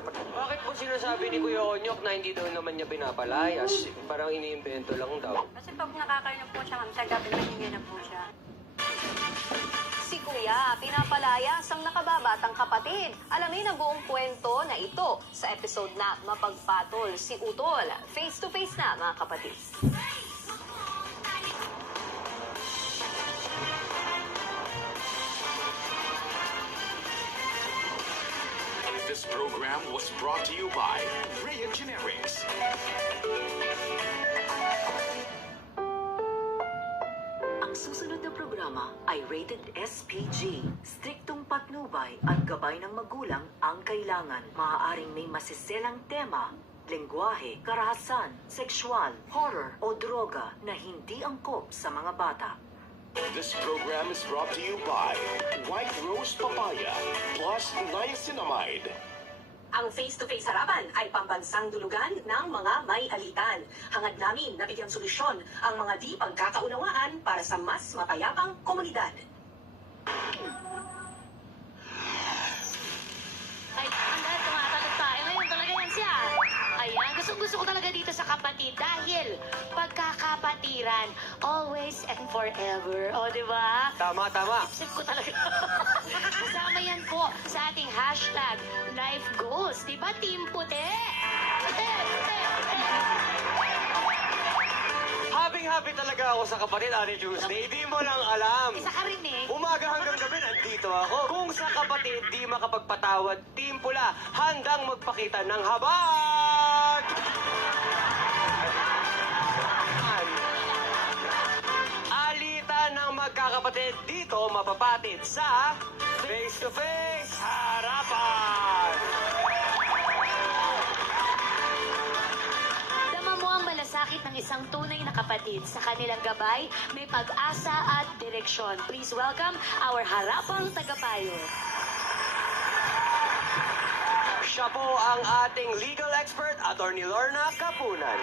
Bakit po sinasabi ni Kuya Onyok na hindi daw naman niya pinapalayas? Parang iniimbento lang daw. Kasi pag nakakainom po siya, sa gabi nahingi na po siya. Si Kuya, pinapalayas ang nakababatang kapatid. Alamin ang buong kwento na ito sa episode na Mapagpatol si Utol. Face to face na, mga kapatid. This program was brought to you by Rhea Generics. Ang susunod na programa ay rated SPG. Striktong patnubay at gabay ng magulang ang kailangan. Maaaring may masiselang tema, lengguwahe, karahasan, sexual, horror o droga na hindi angkop sa mga bata. This program is brought to you by White Rose Papaya plus Niacinamide. Ang face-to-face harapan ay pambansang dulugan ng mga may alitan. Hangad namin na bigyang solusyon ang mga di pagkakaunawaan para sa mas mapayapang komunidad. Ay, handa, tumatalog tayo. Ngayon talaga yan siya. Ayan, gusto ko talaga dito sa kapatid dahil pagkakapatiran, always and forever. O, di ba? Tama, tama. Isip ko talaga. Kasama yan po sa ating hashtag life goals. Di ba, Team Puti? Happy talaga ako sa kapatid, Ate Tuesday. Di mo lang alam. Isa ka rin eh. Umaga hanggang gabi, nandito ako. Kung sa kapatid di makapagpatawad, Team Pula, handang magpakita ng habag! Alitan ng magkakapatid dito mapapatid sa face-to-face harapan! Dama mo ang malasakit ng isang tunay na kapatid. Sa kanilang gabay, may pag-asa at direksyon. Please welcome our harapang tagapayo. Siya po ang ating legal expert, Attorney Lorna Capunan.